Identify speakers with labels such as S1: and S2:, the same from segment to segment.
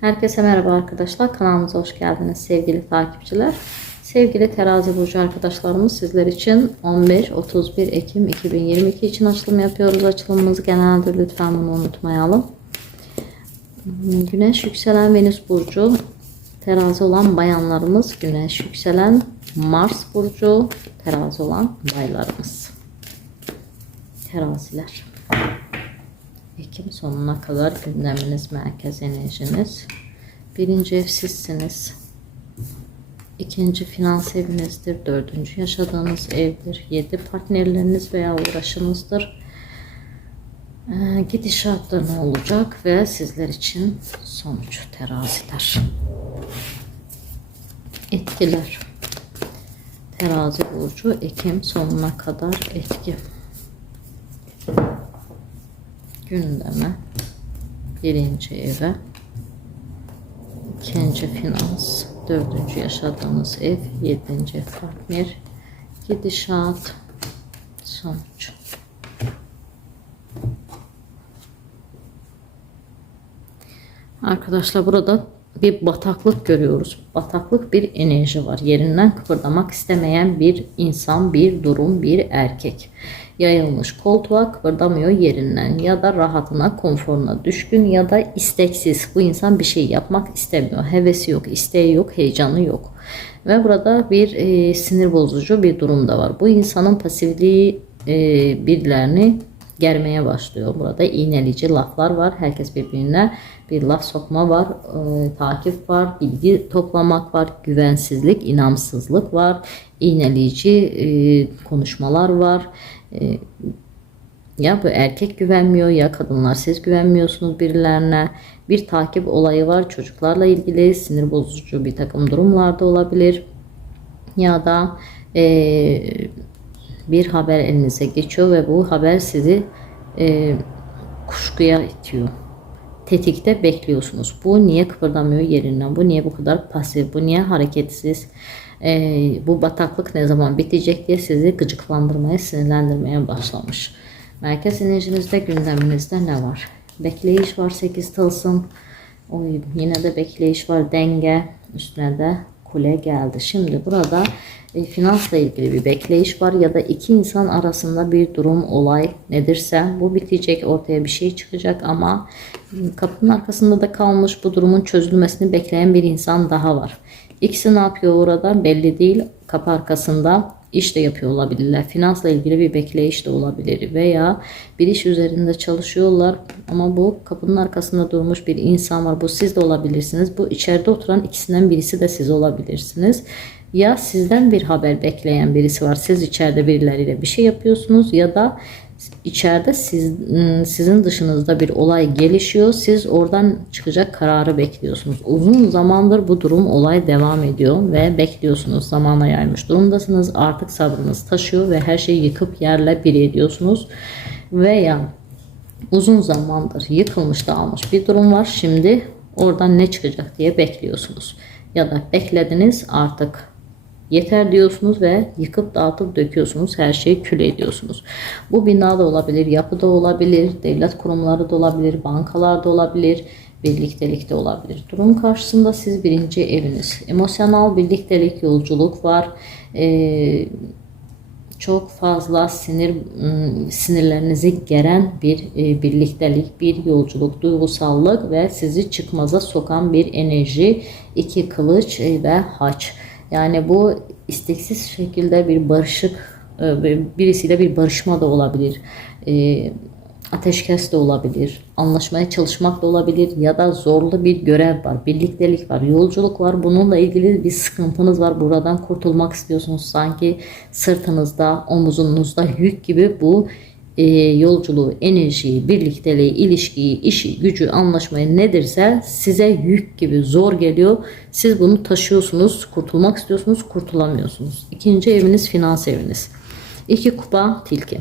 S1: Herkese merhaba arkadaşlar. Kanalımıza hoş geldiniz sevgili takipçiler. Sevgili terazi burcu arkadaşlarımız sizler için 15-31 Ekim 2022 için açılım yapıyoruz. Açılımımızı genelde lütfen bunu unutmayalım. Güneş yükselen Venüs burcu terazi olan bayanlarımız, Güneş yükselen Mars burcu terazi olan baylarımız. Teraziler. Ekim sonuna kadar gündeminiz, merkez enerjiniz. Birinci ev sizsiniz. İkinci finans evinizdir. Dördüncü yaşadığınız evdir. Yedi partnerleriniz veya uğraşınızdır. Ee, gidişatta ne olacak ve sizler için sonuç teraziler. Etkiler. Terazi burcu Ekim sonuna kadar etki gündeme birinci eve ikinci finans dördüncü yaşadığınız ev yedinci partner gidişat sonuç. Arkadaşlar burada bir bataklık görüyoruz. Bataklık bir enerji var. Yerinden kıpırdamak istemeyen bir insan, bir durum, bir erkek. Yayılmış koltuğa kıpırdamıyor yerinden ya da rahatına, konforuna düşkün ya da isteksiz. Bu insan bir şey yapmak istemiyor. Hevesi yok, isteği yok, heyecanı yok. Ve burada bir e, sinir bozucu bir durum da var. Bu insanın pasifliği e, birilerini germeye başlıyor. Burada iğneleyici laflar var. Herkes birbirine bir laf sokma var. E, takip var. bilgi toplamak var. Güvensizlik, inamsızlık var. İğneleyici e, konuşmalar var. E, ya bu erkek güvenmiyor ya kadınlar siz güvenmiyorsunuz birilerine. Bir takip olayı var çocuklarla ilgili sinir bozucu bir takım durumlarda olabilir. Ya da e, bir haber elinize geçiyor ve bu haber sizi e, kuşkuya itiyor. Tetikte bekliyorsunuz. Bu niye kıpırdamıyor yerinden? Bu niye bu kadar pasif? Bu niye hareketsiz? E, bu bataklık ne zaman bitecek diye sizi gıcıklandırmaya, sinirlendirmeye başlamış. Merkez enerjinizde, gündeminizde ne var? Bekleyiş var 8 tılsım. O yine de bekleyiş var denge. Üstüne de kule geldi. Şimdi burada e, finansla ilgili bir bekleyiş var ya da iki insan arasında bir durum, olay nedirse bu bitecek, ortaya bir şey çıkacak ama kapının arkasında da kalmış bu durumun çözülmesini bekleyen bir insan daha var. İkisi ne yapıyor orada belli değil. Kapı arkasında iş de yapıyor olabilirler. Finansla ilgili bir bekleyiş de olabilir veya bir iş üzerinde çalışıyorlar ama bu kapının arkasında durmuş bir insan var. Bu siz de olabilirsiniz. Bu içeride oturan ikisinden birisi de siz olabilirsiniz. Ya sizden bir haber bekleyen birisi var. Siz içeride birileriyle bir şey yapıyorsunuz ya da içeride siz, sizin dışınızda bir olay gelişiyor. Siz oradan çıkacak kararı bekliyorsunuz. Uzun zamandır bu durum olay devam ediyor ve bekliyorsunuz. Zamana yaymış durumdasınız. Artık sabrınız taşıyor ve her şeyi yıkıp yerle bir ediyorsunuz. Veya uzun zamandır yıkılmış dağılmış bir durum var. Şimdi oradan ne çıkacak diye bekliyorsunuz. Ya da beklediniz artık Yeter diyorsunuz ve yıkıp dağıtıp döküyorsunuz. Her şeyi kül ediyorsunuz. Bu bina da olabilir, yapı da olabilir, devlet kurumları da olabilir, bankalar da olabilir, birliktelik de olabilir. Durum karşısında siz birinci eviniz. Emosyonel birliktelik, yolculuk var. Ee, çok fazla sinir sinirlerinizi geren bir e, birliktelik, bir yolculuk, duygusallık ve sizi çıkmaza sokan bir enerji, iki kılıç e, ve haç. Yani bu isteksiz şekilde bir barışık e, birisiyle bir barışma da olabilir. E, ateşkes de olabilir. Anlaşmaya çalışmak da olabilir ya da zorlu bir görev var. Birliktelik var, yolculuk var. Bununla ilgili bir sıkıntınız var. Buradan kurtulmak istiyorsunuz. Sanki sırtınızda, omuzunuzda yük gibi bu e, yolculuğu, enerjiyi, birlikteliği, ilişkiyi, işi, gücü, anlaşmayı nedirse size yük gibi zor geliyor. Siz bunu taşıyorsunuz, kurtulmak istiyorsunuz, kurtulamıyorsunuz. İkinci eviniz finans eviniz. İki kupa tilki.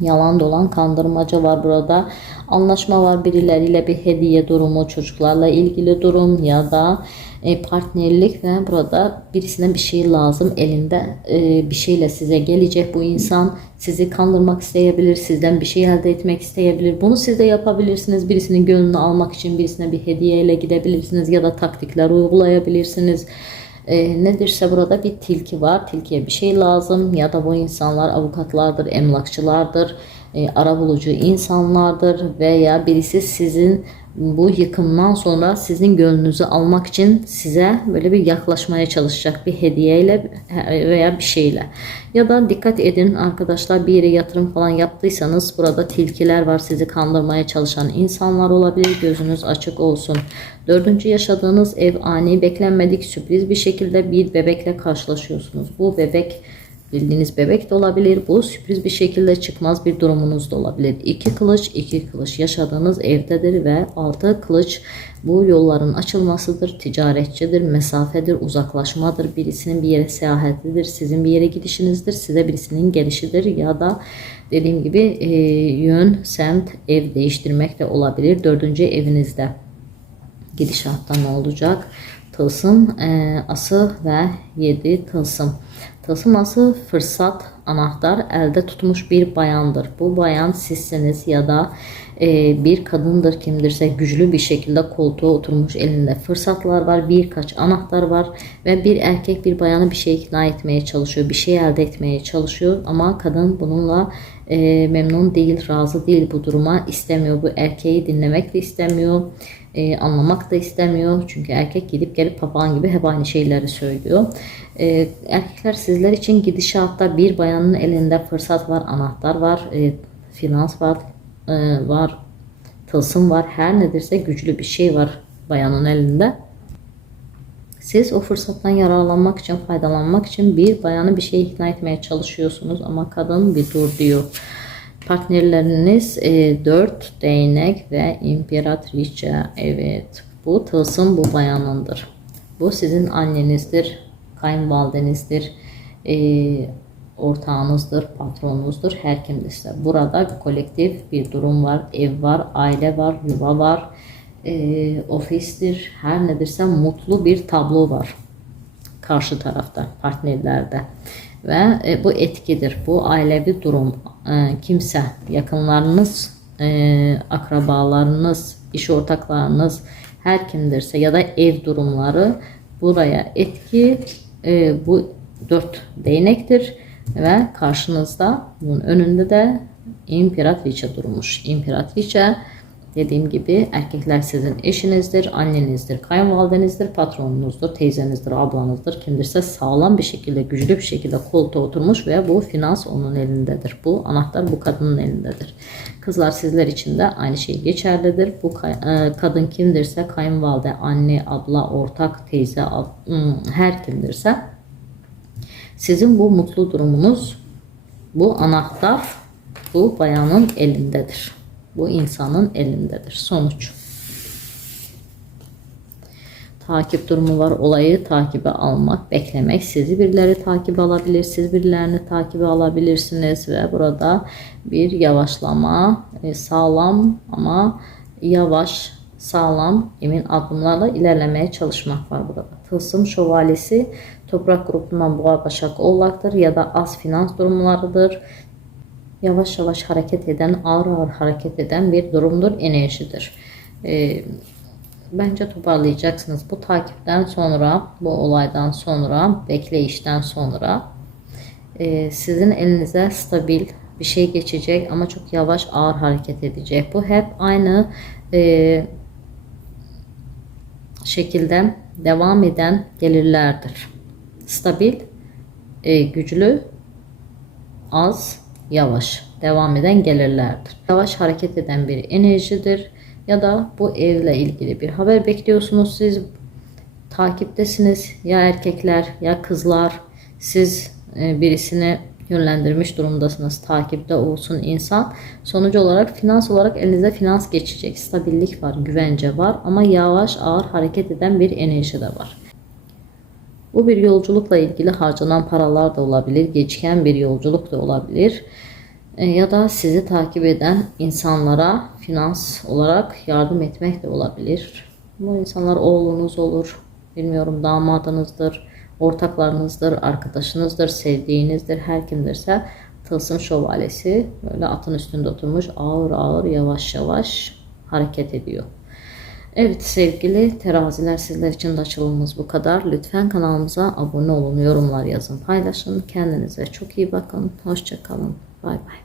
S1: Yalan dolan kandırmaca var burada. Anlaşma var. Birileriyle bir hediye durumu, çocuklarla ilgili durum ya da e, partnerlik ve burada birisine bir şey lazım. Elinde e, bir şeyle size gelecek bu insan. Sizi kandırmak isteyebilir sizden bir şey elde etmek isteyebilir. Bunu siz de yapabilirsiniz. Birisinin gönlünü almak için birisine bir hediyeyle gidebilirsiniz ya da taktikler uygulayabilirsiniz e, nedirse burada bir tilki var. Tilkiye bir şey lazım ya da bu insanlar avukatlardır, emlakçılardır, e, arabulucu insanlardır veya birisi sizin bu yıkımdan sonra sizin gönlünüzü almak için size böyle bir yaklaşmaya çalışacak bir hediyeyle veya bir şeyle. Ya da dikkat edin arkadaşlar bir yere yatırım falan yaptıysanız burada tilkiler var sizi kandırmaya çalışan insanlar olabilir gözünüz açık olsun. Dördüncü yaşadığınız ev ani beklenmedik sürpriz bir şekilde bir bebekle karşılaşıyorsunuz. Bu bebek Bildiğiniz bebek de olabilir. Bu sürpriz bir şekilde çıkmaz bir durumunuz da olabilir. İki kılıç, iki kılıç yaşadığınız evdedir ve altı kılıç bu yolların açılmasıdır, ticaretçidir, mesafedir, uzaklaşmadır, birisinin bir yere seyahatidir, sizin bir yere gidişinizdir, size birisinin gelişidir ya da dediğim gibi e, yön, semt, ev değiştirmek de olabilir. Dördüncü evinizde gidişatta ne olacak? Tılsım e, ası ve yedi tılsım. Tasıması fırsat, anahtar elde tutmuş bir bayandır. Bu bayan sizsiniz ya da e, bir kadındır kimdirse güçlü bir şekilde koltuğa oturmuş elinde fırsatlar var, birkaç anahtar var ve bir erkek bir bayanı bir şey ikna etmeye çalışıyor, bir şey elde etmeye çalışıyor ama kadın bununla e, memnun değil, razı değil bu duruma, istemiyor. Bu erkeği dinlemek de istemiyor, e, anlamak da istemiyor. Çünkü erkek gidip gelip papağan gibi hep aynı şeyleri söylüyor. E, erkekler sizler için gidişatta bir bayanın elinde fırsat var, anahtar var, e, finans var, e, var, tılsım var. Her nedirse güçlü bir şey var bayanın elinde. Siz o fırsattan yararlanmak için, faydalanmak için bir bayanı bir şey ikna etmeye çalışıyorsunuz ama kadın bir dur diyor. Partnerleriniz e, 4 değnek ve imparatriçe. Evet bu tılsım bu bayanındır. Bu sizin annenizdir, kayınvalidenizdir, e, ortağınızdır, patronunuzdur, her kimdirse. Burada kolektif bir durum var, ev var, aile var, yuva var, e, ofistir, her nedirse mutlu bir tablo var karşı tarafta, partnerlerde. Ve e, bu etkidir, bu ailevi durum. E, kimse, yakınlarınız, e, akrabalarınız, iş ortaklarınız, her kimdirse ya da ev durumları buraya etki e, bu dört değnektir ve karşınızda bunun önünde de imparatriçe durmuş. İmparatriçe dediğim gibi erkekler sizin eşinizdir, annenizdir, kayınvalidenizdir, patronunuzdur, teyzenizdir, ablanızdır. Kimdirse sağlam bir şekilde, güçlü bir şekilde koltuğa oturmuş ve bu finans onun elindedir. Bu anahtar bu kadının elindedir. Kızlar sizler için de aynı şey geçerlidir. Bu e, kadın kimdirse kayınvalide, anne, abla, ortak, teyze, hmm, her kimdirse sizin bu mutlu durumunuz, bu anahtar bu bayanın elindedir. Bu insanın elindedir. Sonuç. Takip durumu var. Olayı takibe almak, beklemek. Sizi birileri takip alabilir. Siz birilerini takibe alabilirsiniz ve burada bir yavaşlama, e, sağlam ama yavaş, sağlam, emin adımlarla ilerlemeye çalışmak var burada. Tılsım şövalyesi toprak grubundan boğa başak oğlaktır ya da az finans durumlarıdır yavaş yavaş hareket eden, ağır ağır hareket eden bir durumdur, enerjidir. E, bence toparlayacaksınız. Bu takipten sonra, bu olaydan sonra, bekleyişten sonra e, sizin elinize stabil bir şey geçecek ama çok yavaş ağır hareket edecek. Bu hep aynı e, şekilde devam eden gelirlerdir. Stabil, e, güçlü, az yavaş devam eden gelirlerdir. Yavaş hareket eden bir enerjidir ya da bu evle ilgili bir haber bekliyorsunuz siz takiptesiniz ya erkekler ya kızlar siz e, birisini yönlendirmiş durumdasınız. Takipte olsun insan. Sonucu olarak finans olarak elinize finans geçecek. Stabillik var, güvence var ama yavaş ağır hareket eden bir enerji de var. Bu bir yolculukla ilgili harcanan paralar da olabilir. Geçken bir yolculuk da olabilir. E, ya da sizi takip eden insanlara finans olarak yardım etmek de olabilir. Bu insanlar oğlunuz olur, bilmiyorum damadınızdır, ortaklarınızdır, arkadaşınızdır, sevdiğinizdir, her kimdirse tılsım şövalyesi böyle atın üstünde oturmuş ağır ağır yavaş yavaş hareket ediyor. Evet sevgili teraziler sizler için de açılımımız bu kadar. Lütfen kanalımıza abone olun, yorumlar yazın, paylaşın. Kendinize çok iyi bakın. Hoşçakalın. Bay bay.